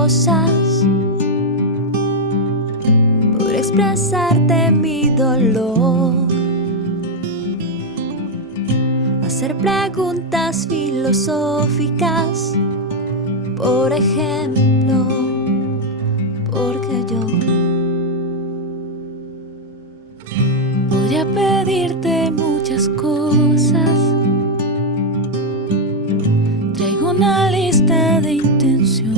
cosas, por expresarte mi dolor, hacer preguntas filosóficas, por ejemplo, porque yo podría pedirte muchas cosas. Traigo una lista de intención.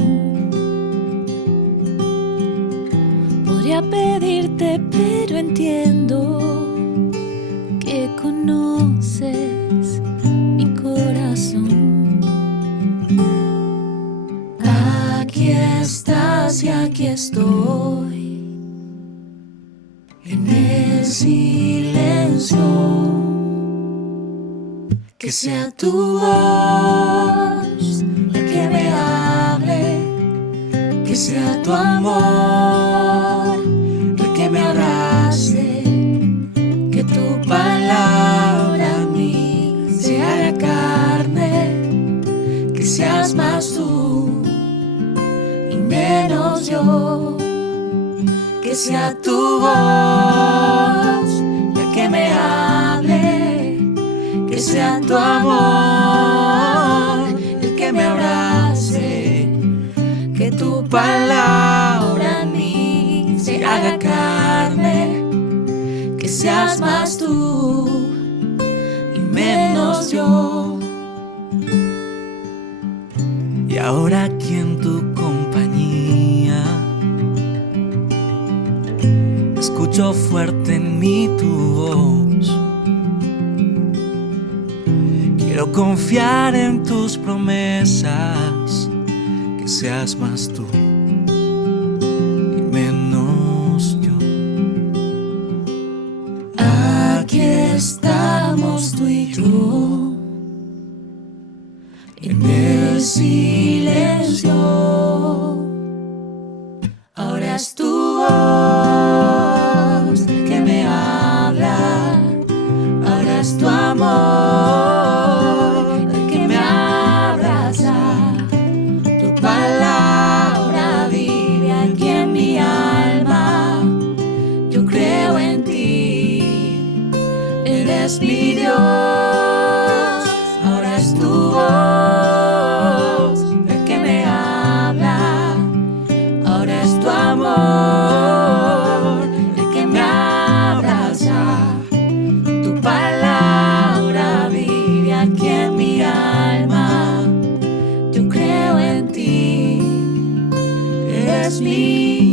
Podría pedirte, pero entiendo que conoces mi corazón. Aquí estás y aquí estoy, en el silencio. Que sea tu voz la que me hable, que sea tu amor el que me abrace, que tu palabra en mí se haga carne, que seas más tú y menos yo. Que sea tu voz la que me hable, que sea tu amor el que me abrace, que tu palabra en mí se haga carne, que seas más tú y menos yo. Y ahora aquí en tu compañía escucho fuerte en mí tu voz. Quiero confiar en tus promesas, que seas más tú y menos yo. Aquí estamos tú y yo, en el silencio. Ahora es tu voz que me habla, ahora es tu amor el que me abraza, tu palabra vive aquí en mi alma. Yo creo en ti, eres mi Dios. Ahora es tu voz el que me habla, ahora es tu amor el que me abraza, tu palabra vive aquí en mi alma. Yo creo en ti, eres mi